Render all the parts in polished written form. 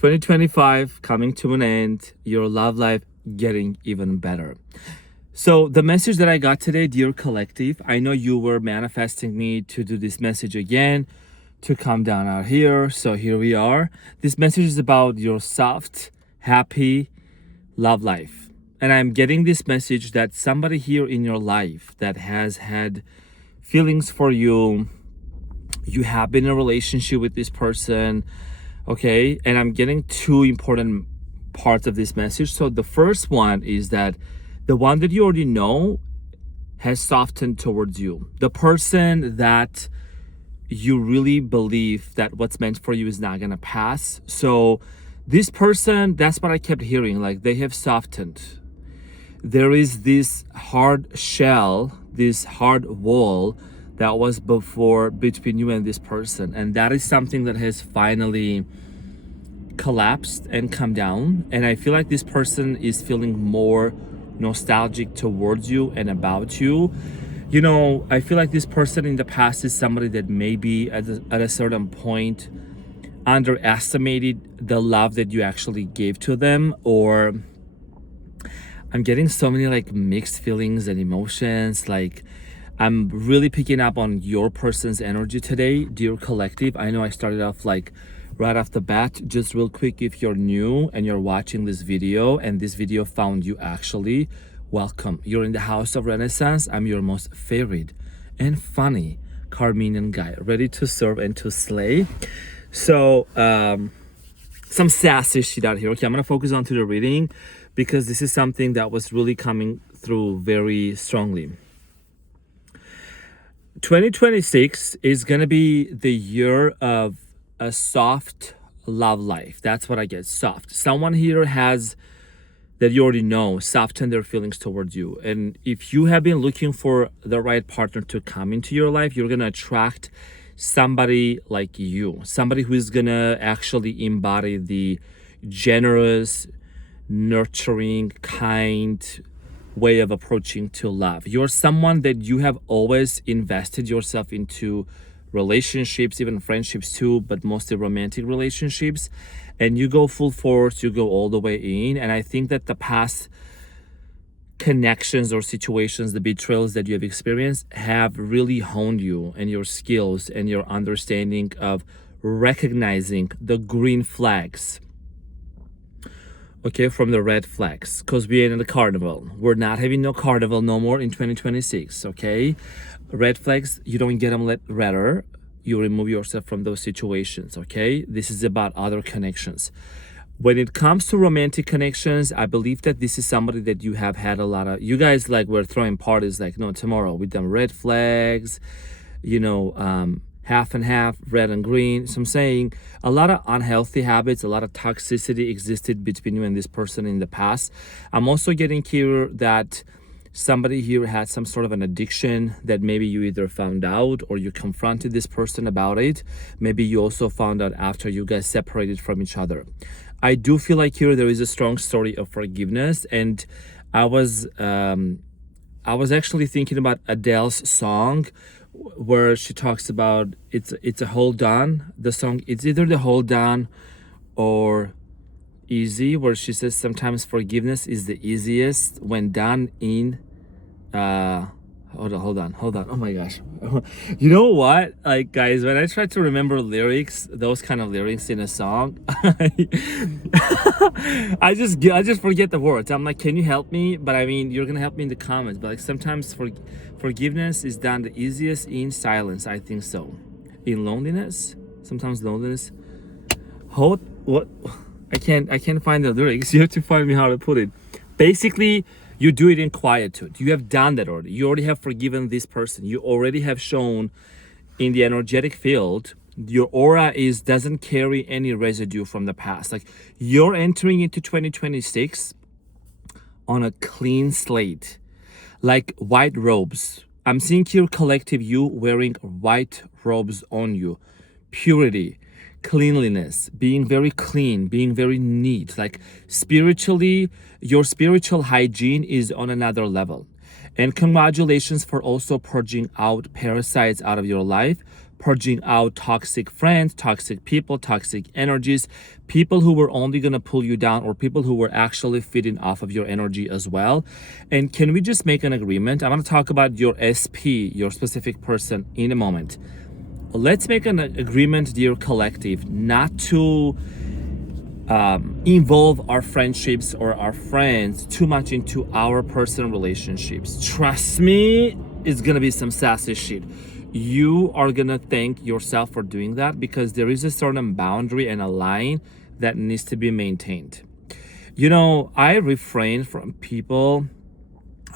2025 coming to an end, your love life getting even better. So, the message that I got today, dear collective, I know you were manifesting me to do this message again, to come down out here. So, here we are. This message is about your soft, happy love life. And I'm getting this message that somebody here in your life that has had feelings for you, you have been in a relationship with this person, okay? And I'm getting two important parts of this message. So the first one is that the one that you already know has softened towards you. The person that you really believe that what's meant for you is not gonna pass. So this person, that's what I kept hearing, like they have softened. There is this hard shell, this hard wall that was before between you and this person, and that is something that has finally collapsed and come down. And I feel like this person is feeling more nostalgic towards you and about you. You know, I feel like this person in the past is somebody that maybe at a certain point underestimated the love that you actually gave to them, or I'm getting so many like mixed feelings and emotions. Like I'm really picking up on your person's energy today, dear collective. I know I started off like right off the bat. Just real quick, if you're new and you're watching this video and this video found you, actually, welcome. You're in the house of Renaissance. I'm your most favorite and funny Carmenian guy, ready to serve and to slay. So some sassy shit out here. Okay, I'm gonna focus on to the reading because this is something that was really coming through very strongly. 2026 is gonna be the year of a soft love life. That's what I get, soft. Someone here has, that you already know, soften their feelings towards you. And if you have been looking for the right partner to come into your life, you're gonna attract somebody like you, somebody who is gonna actually embody the generous, nurturing, kind way of approaching to love. You're someone that you have always invested yourself into relationships, even friendships too, but mostly romantic relationships, and you go full force, you go all the way in. And I think that the past connections or situations, the betrayals that you have experienced, have really honed you and your skills and your understanding of recognizing the green flags, okay, from the red flags, because we ain't in the carnival. We're not having no carnival no more in 2026, okay? Red flags, you don't get them redder. You remove yourself from those situations, okay? This is about other connections. When it comes to romantic connections, I believe that this is somebody that you have had a lot of, you guys like were throwing parties like no tomorrow with them red flags, you know, half and half, red and green. So I'm saying a lot of unhealthy habits, a lot of toxicity existed between you and this person in the past. I'm also getting here that somebody here had some sort of an addiction that maybe you either found out or you confronted this person about it. Maybe you also found out after you guys separated from each other. I do feel like here there is a strong story of forgiveness, and I was actually thinking about Adele's song where she talks about it's a hold on. The song, it's either the hold on or easy, where she says sometimes forgiveness is the easiest when done in hold on, oh my gosh. You know what, like guys, when I try to remember lyrics, those kind of lyrics in a song, I just forget the words. I'm like, can you help me? But I mean, you're gonna help me in the comments. But like sometimes forgiveness is done the easiest in silence. I think so. In loneliness, sometimes loneliness. What? I can't find the lyrics. You have to find me how to put it. Basically, you do it in quietude. You have done that already. You already have forgiven this person. You already have shown in the energetic field, your aura doesn't carry any residue from the past. Like you're entering into 2026 on a clean slate, like white robes. I'm seeing here collective you wearing white robes on you. Purity, cleanliness, being very clean, being very neat. Like spiritually, your spiritual hygiene is on another level. And congratulations for also purging out parasites out of your life, purging out toxic friends, toxic people, toxic energies, people who were only going to pull you down, or people who were actually feeding off of your energy as well. And can we just make an agreement? I'm going to talk about your SP, your specific person, in a moment. Let's make an agreement, dear collective, not to involve our friendships or our friends too much into our personal relationships. Trust me, it's gonna be some sassy shit. You are gonna thank yourself for doing that, because there is a certain boundary and a line that needs to be maintained. You know, I refrain from people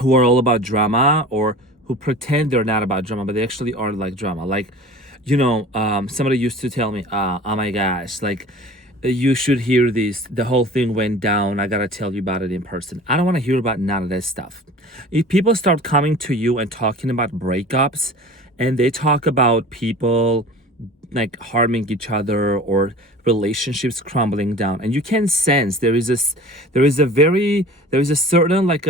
who are all about drama, or who pretend they're not about drama, but they actually are like drama. Like, somebody used to tell me, oh my gosh, like, you should hear this. The whole thing went down. I gotta tell you about it in person. I don't want to hear about none of that stuff. If people start coming to you and talking about breakups, and they talk about people like harming each other, or relationships crumbling down, and you can sense there is a certain, like,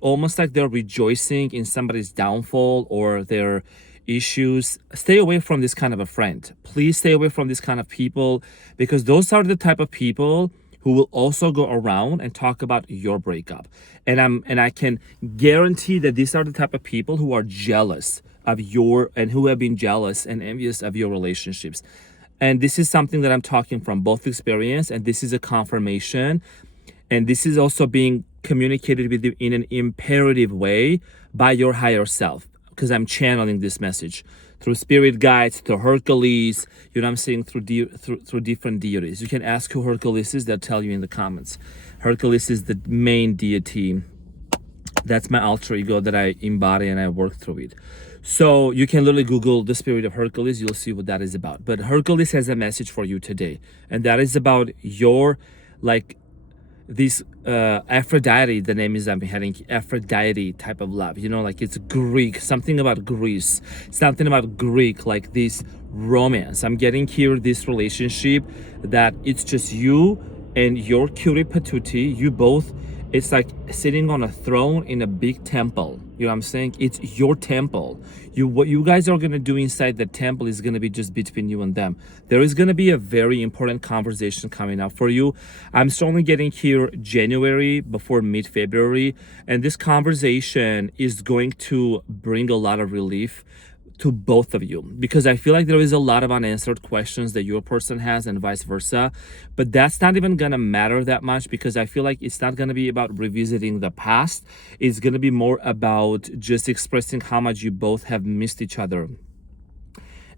almost like they're rejoicing in somebody's downfall or their issues, stay away from this kind of a friend. Please stay away from this kind of people, because those are the type of people who will also go around and talk about your breakup. And I can guarantee that these are the type of people who are jealous of and who have been jealous and envious of your relationships. And this is something that I'm talking from both experience, and this is a confirmation, and this is also being communicated with you in an imperative way by your higher self, because I'm channeling this message through spirit guides, through Hercules, I'm saying, through different deities. You can ask who Hercules is, they'll tell you in the comments. Hercules is the main deity. That's my alter ego that I embody and I work through it. So you can literally Google the spirit of Hercules, you'll see what that is about. But Hercules has a message for you today, and that is about your, like, this Aphrodite, the name is I'm heading, Aphrodite type of love, like it's Greek, something about Greece, something about Greek, like this romance. I'm getting here this relationship that it's just you and your cutie patootie, you both, it's like sitting on a throne in a big temple. You know what I'm saying? It's your temple. What you guys are going to do inside the temple is going to be just between you and them. There is going to be a very important conversation coming up for you. I'm strongly getting here January before mid-February. And this conversation is going to bring a lot of relief to both of you, because I feel like there is a lot of unanswered questions that your person has, and vice versa. But that's not even gonna matter that much, because I feel like it's not gonna be about revisiting the past. It's gonna be more about just expressing how much you both have missed each other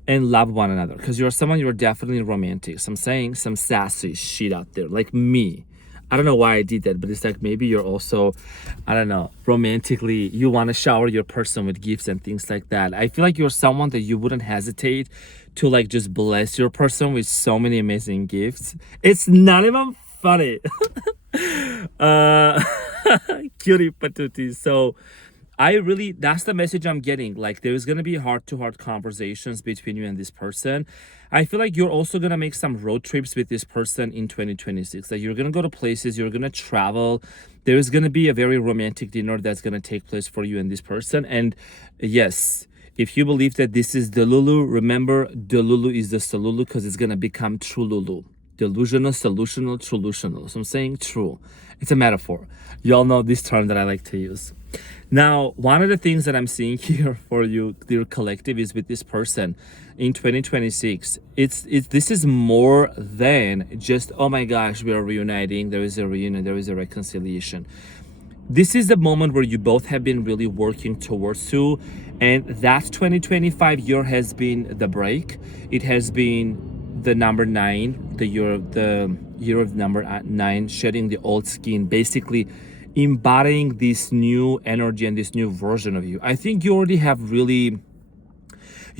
and love one another, because you're definitely romantic. So I'm saying some sassy shit out there, like me. I don't know why I did that, but it's like maybe you're also, I don't know, romantically, you want to shower your person with gifts and things like that. I feel like you're someone that you wouldn't hesitate to, like, just bless your person with so many amazing gifts. It's not even funny. Cutie patootie. So that's the message I'm getting. Like, there's going to be heart-to-heart conversations between you and this person. I feel like you're also going to make some road trips with this person in 2026. Like, you're going to go to places, you're going to travel. There's going to be a very romantic dinner that's going to take place for you and this person. And yes, if you believe that this is Delulu, remember, Delulu is the Salulu, because it's going to become Trululu. Delusional, solutional, trulutional. So I'm saying true. It's a metaphor. You all know this term that I like to use. Now, one of the things that I'm seeing here for you, dear collective, is with this person in 2026. This is more than just, oh my gosh, we are reuniting. There is a reunion. There is a reconciliation. This is the moment where you both have been really working towards to, and that 2025 year has been the break. It has been the number 9, the year of number 9, shedding the old skin, basically embodying this new energy and this new version of you. I think you already have you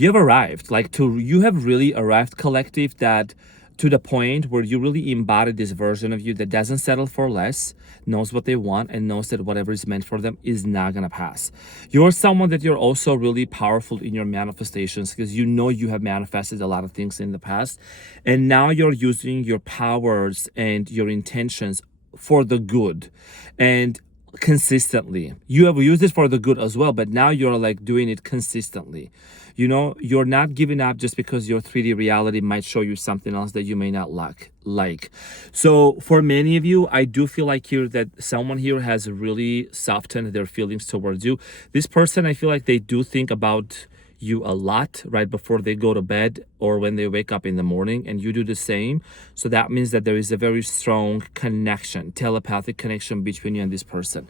have arrived, you have really arrived, collective, that to the point where you really embody this version of you that doesn't settle for less, knows what they want, and knows that whatever is meant for them is not gonna pass. You're someone that you're also really powerful in your manifestations, because you have manifested a lot of things in the past, and now you're using your powers and your intentions for the good, and consistently. You have used it for the good as well, but now you're like doing it consistently. You're not giving up just because your 3D reality might show you something else that you may not like. So for many of you, I do feel like here that someone here has really softened their feelings towards you. This person, I feel like they do think about you a lot right before they go to bed or when they wake up in the morning, and you do the same. So that means that there is a very strong connection, telepathic connection between you and this person.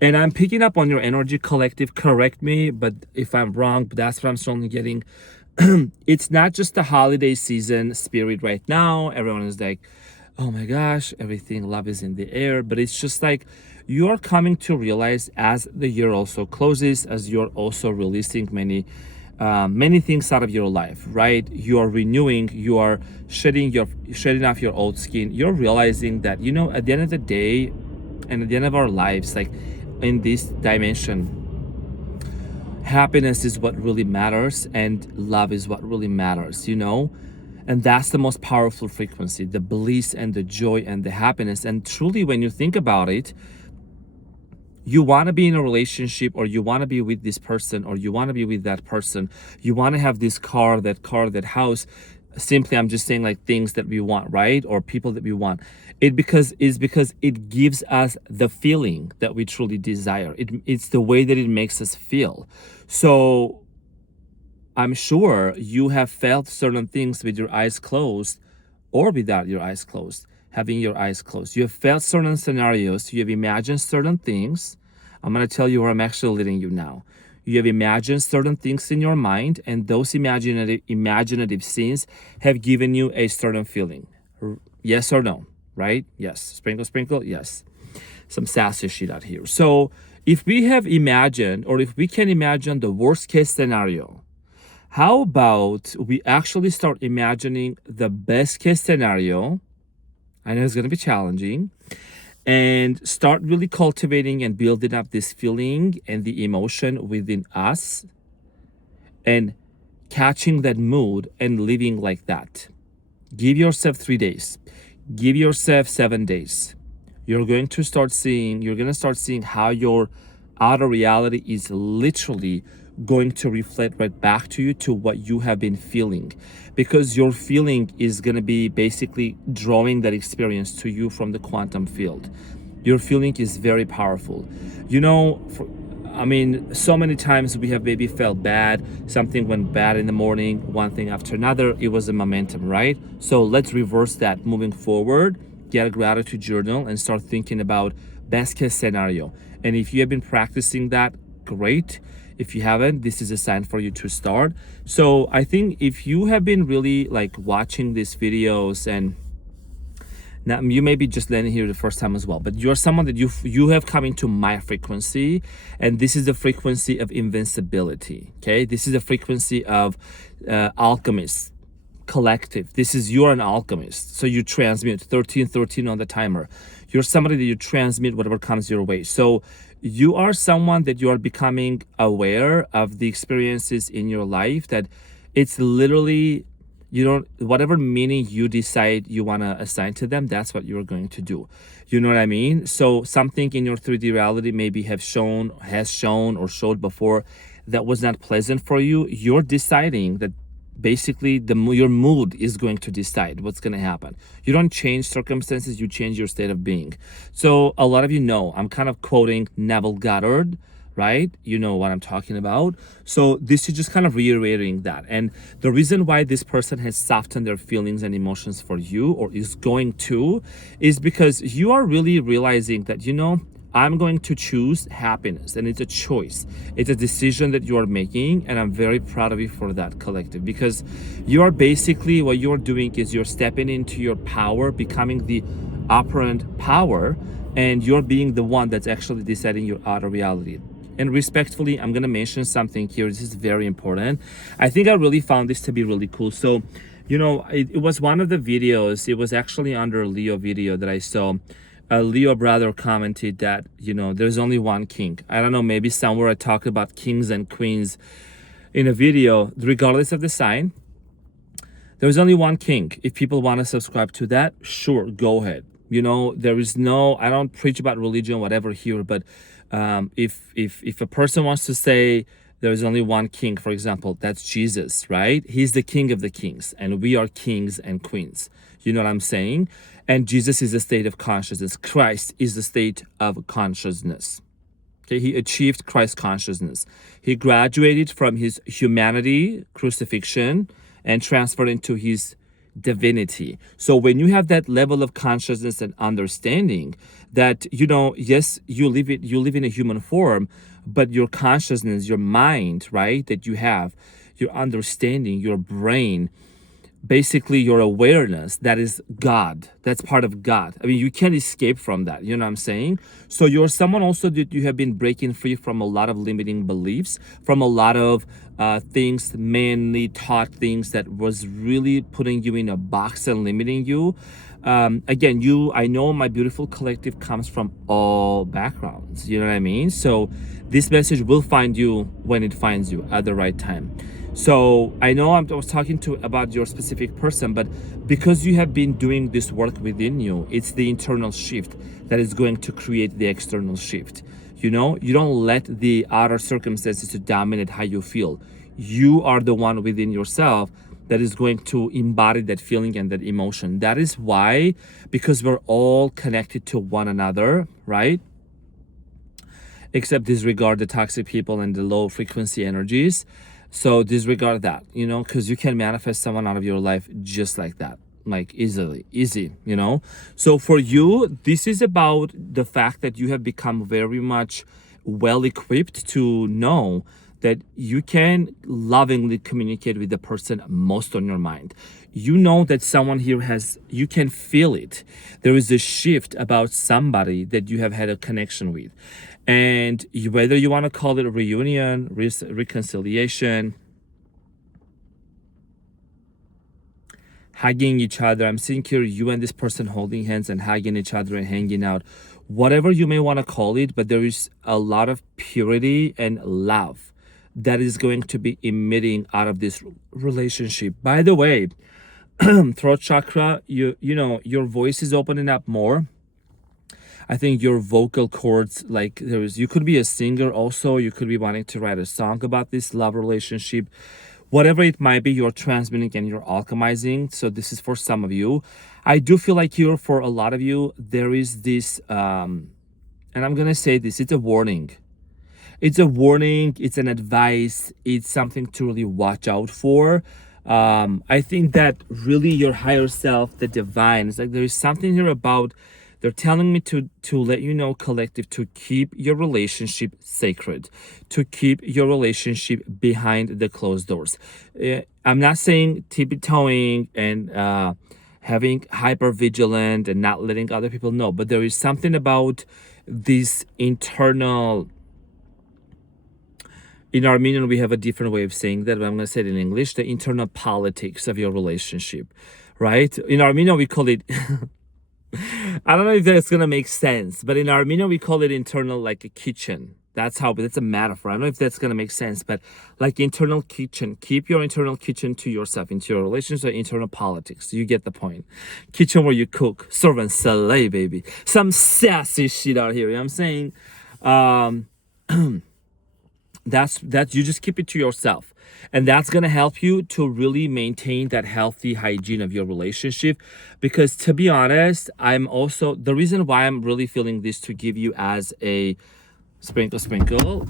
And I'm picking up on your energy, collective. Correct me, but if I'm wrong, but that's what I'm strongly getting. It's not just the holiday season spirit right now. Everyone is like, oh my gosh, everything, love is in the air. But it's just like you are coming to realize as the year also closes, as you're also releasing many things out of your life, right? You are renewing, you are shedding off your old skin. You're realizing that, at the end of the day and at the end of our lives, like in this dimension, happiness is what really matters and love is what really matters, and that's the most powerful frequency, the bliss and the joy and the happiness. And truly, when you think about it, you want to be in a relationship, or you want to be with this person, or you want to be with that person, you want to have this car, that house. Simply, I'm just saying, like, things that we want, right? Or people that we want. Because it gives us the feeling that we truly desire. It's the way that it makes us feel. So I'm sure you have felt certain things with your eyes closed or without your eyes closed, having your eyes closed. You have felt certain scenarios. You have imagined certain things. I'm going to tell you where I'm actually leading you now. You have imagined certain things in your mind, and those imaginative scenes have given you a certain feeling. Yes or no, right? Yes. Sprinkle, sprinkle, yes. Some sassy shit out here. So if we have imagined, or if we can imagine the worst case scenario, how about we actually start imagining the best case scenario? I know it's going to be challenging. And start really cultivating and building up this feeling and the emotion within us, and catching that mood and living like that. Give yourself 3 days. Give yourself 7 days. You're going to start seeing how your outer reality is literally going to reflect right back to you, to what you have been feeling, because your feeling is going to be basically drawing that experience to you from the quantum field. Your feeling is very powerful. So many times we have maybe felt bad, something went bad in the morning, one thing after another, it was a momentum, right? So let's reverse that moving forward. Get a gratitude journal and start thinking about best case scenario. And if you have been practicing that, great. If you haven't, this is a sign for you to start. So I think if you have been really like watching these videos, and now you may be just landing here the first time as well, but you're someone that you have come into my frequency, and this is the frequency of invincibility. Okay, this is the frequency of alchemists collective. You're an alchemist, so you transmute 1313 on the timer. You're somebody that you transmit whatever comes your way. So you are someone that you are becoming aware of the experiences in your life, that it's literally, whatever meaning you decide you want to assign to them, that's what you're going to do. You know what I mean? So something in your 3D reality maybe has shown or showed before that was not pleasant for you. You're deciding that basically your mood is going to decide what's going to happen. You don't change circumstances, you change your state of being. So a lot of you know I'm kind of quoting Neville Goddard, right? You know what I'm talking about. So this is just kind of reiterating that. And the reason why this person has softened their feelings and emotions for you, or is going to, is because you are really realizing that, I'm going to choose happiness, and it's a choice. It's a decision that you are making, and I'm very proud of you for that, collective, because you are basically, what you're doing is you're stepping into your power, becoming the operant power, and you're being the one that's actually deciding your outer reality. And respectfully, I'm going to mention something here. This is very important. I think I really found this to be really cool. So, it was one of the videos. It was actually under a Leo video that I saw. A Leo brother commented that, there's only one king. I don't know, maybe somewhere I talked about kings and queens in a video. Regardless of the sign, there's only one king. If people want to subscribe to that, sure, go ahead. There is I don't preach about religion, whatever here, but if a person wants to say There's only one king, for example, that's Jesus, right? He's the king of the kings, and we are kings and queens. You know what I'm saying? And Jesus is a state of consciousness. Christ is the state of consciousness. Okay, he achieved Christ consciousness. He graduated from his humanity, crucifixion, and transferred into his divinity. So when you have that level of consciousness and understanding that, yes, you live in a human form, but your consciousness, your mind, right, that you have, your understanding, your brain, basically your awareness, that is God, that's part of God. I mean, you can't escape from that, you know what I'm saying? So you're someone also that you have been breaking free from a lot of limiting beliefs, from a lot of things, mainly taught things that was really putting you in a box and limiting you. Again, I know my beautiful collective comes from all backgrounds, you know what I mean? So this message will find you when it finds you at the right time. So I know I was talking about your specific person, but because you have been doing this work within you, it's the internal shift that is going to create the external shift. You don't let the outer circumstances to dominate how you feel. You are the one within yourself that is going to embody that feeling and that emotion. That is why, because we're all connected to one another, right? Except disregard the toxic people and the low frequency energies. So disregard that, because you can manifest someone out of your life just like that, like easy. So for you, this is about the fact that you have become very much well equipped to know that you can lovingly communicate with the person most on your mind. You know that someone here you can feel it. There is a shift about somebody that you have had a connection with. And whether you want to call it a reunion, reconciliation, hugging each other. I'm seeing here you and this person holding hands and hugging each other and hanging out. Whatever you may want to call it, but there is a lot of purity and love that is going to be emitting out of this relationship. By the way, throat chakra, your voice is opening up more. I think your vocal cords, like you could be a singer also. You could be wanting to write a song about this love relationship. Whatever it might be, you're transmitting and you're alchemizing. So this is for some of you. I do feel like for a lot of you, there is this, and I'm going to say this, it's a warning. It's a warning, it's an advice, it's something to really watch out for. I think that really your higher self, the divine, it's like there is something here about, they're telling me to let you know, collective, to keep your relationship sacred, to keep your relationship behind the closed doors. I'm not saying tippy-toeing and having hyper vigilant and not letting other people know, but there is something about this internal. In Armenian, we have a different way of saying that, but I'm going to say it in English, the internal politics of your relationship, right? In Armenian, we call it, I don't know if that's going to make sense, but in Armenian, we call it internal, like a kitchen. That's a metaphor. I don't know if that's going to make sense, but like internal kitchen, keep your internal kitchen to yourself, into your relationship, internal politics. You get the point. Kitchen where you cook, serve and slay, baby. Some sassy shit out here. You know what I'm saying? That's you just keep it to yourself, and that's going to help you to really maintain that healthy hygiene of your relationship. Because to be honest, I'm also, the reason why I'm really feeling this to give you as a sprinkle,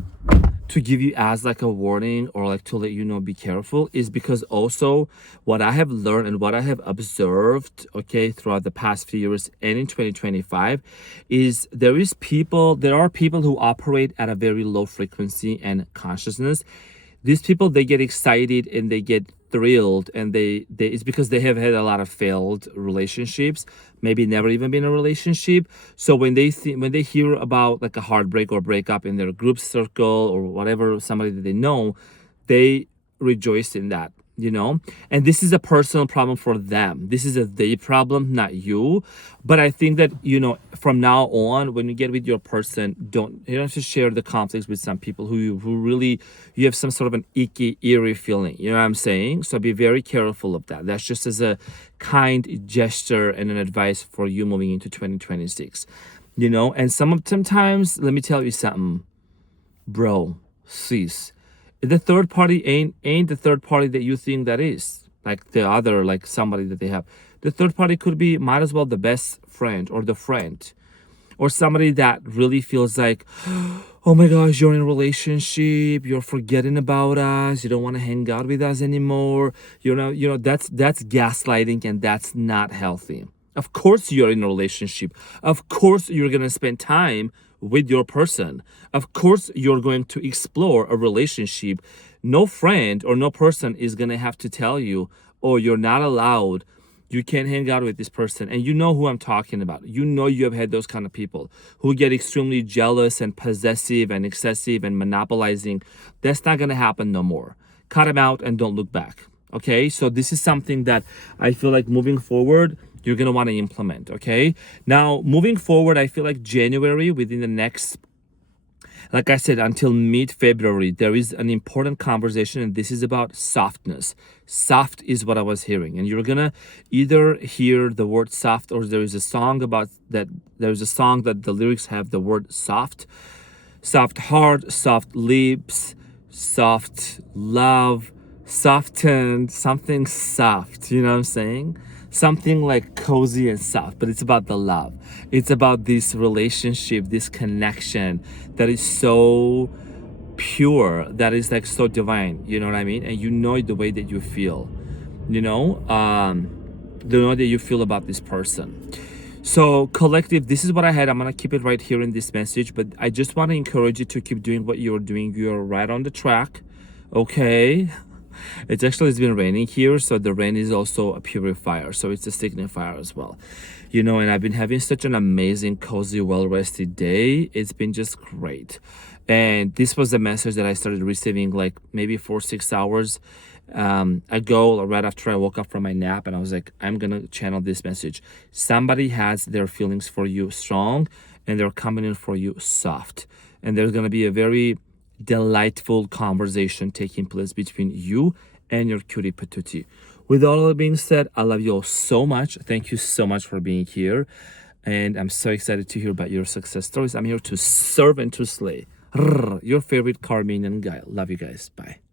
to give you as like a warning, or like to let you know, be careful, is because also what I have learned and what I have observed, okay, throughout the past few years and in 2025, is there are people who operate at a very low frequency and consciousness. These people, they get excited and they get thrilled, and it's because they have had a lot of failed relationships, maybe never even been in a relationship. So when they hear about like a heartbreak or breakup in their group circle or whatever, somebody that they know, they rejoice in that, and this is a personal problem for them. This is a they problem, not you. But I think that, from now on, when you get with your person, you don't have to share the conflicts with some people who really, you have some sort of an icky, eerie feeling, you know what I'm saying? So be very careful of that. That's just as a kind gesture and an advice for you moving into 2026, and sometimes, let me tell you something, bro, sis, The third party ain't the third party that you think that is, like the other, like somebody that they have. The third party could be, might as well, the best friend or the friend, or somebody that really feels like, oh my gosh, you're in a relationship, you're forgetting about us, you don't want to hang out with us anymore. That's gaslighting, and that's not healthy. Of course you're in a relationship. Of course you're going to spend time with your person. Of course you're going to explore a relationship. No friend or no person is going to have to tell you, oh, you're not allowed, you can't hang out with this person. And you know who I'm talking about. You know, you have had those kind of people who get extremely jealous and possessive and excessive and monopolizing. That's not going to happen no more. Cut them out and don't look back. Okay, so this is something that I feel like moving forward, you're going to want to implement. Okay, now moving forward, I feel like January, within the next, like I said, until mid-February, there is an important conversation, and this is about softness. Soft is what I was hearing, and you're gonna either hear the word soft, or there is a song about that. There's a song that the lyrics have the word soft, soft heart, soft lips, soft love, softened, something soft. You know what I'm saying? Something like cozy and soft, but it's about the love. It's about this relationship, this connection that is so pure, that is like so divine. You know what I mean? And you know the way that you feel, you know, the way that you feel about this person. So collective, this is what I had. I'm gonna keep it right here in this message, but I just want to encourage you to keep doing what you're doing. You're right on the track. Okay. It's been raining here, so the rain is also a purifier, so it's a signifier as well, you know. And I've been having such an amazing, cozy, well-rested day. It's been just great. And this was a message that I started receiving like maybe 4-6 hours ago, right after I woke up from my nap, and I was like, I'm gonna channel this message. Somebody has their feelings for you strong, and they're coming in for you soft, and there's gonna be a very delightful conversation taking place between you and your cutie patootie. With all that being said, I love you all so much. Thank you so much for being here, and I'm so excited to hear about your success stories. I'm here to serve and to slay. Your favorite Carmenian guy. Love you guys. Bye.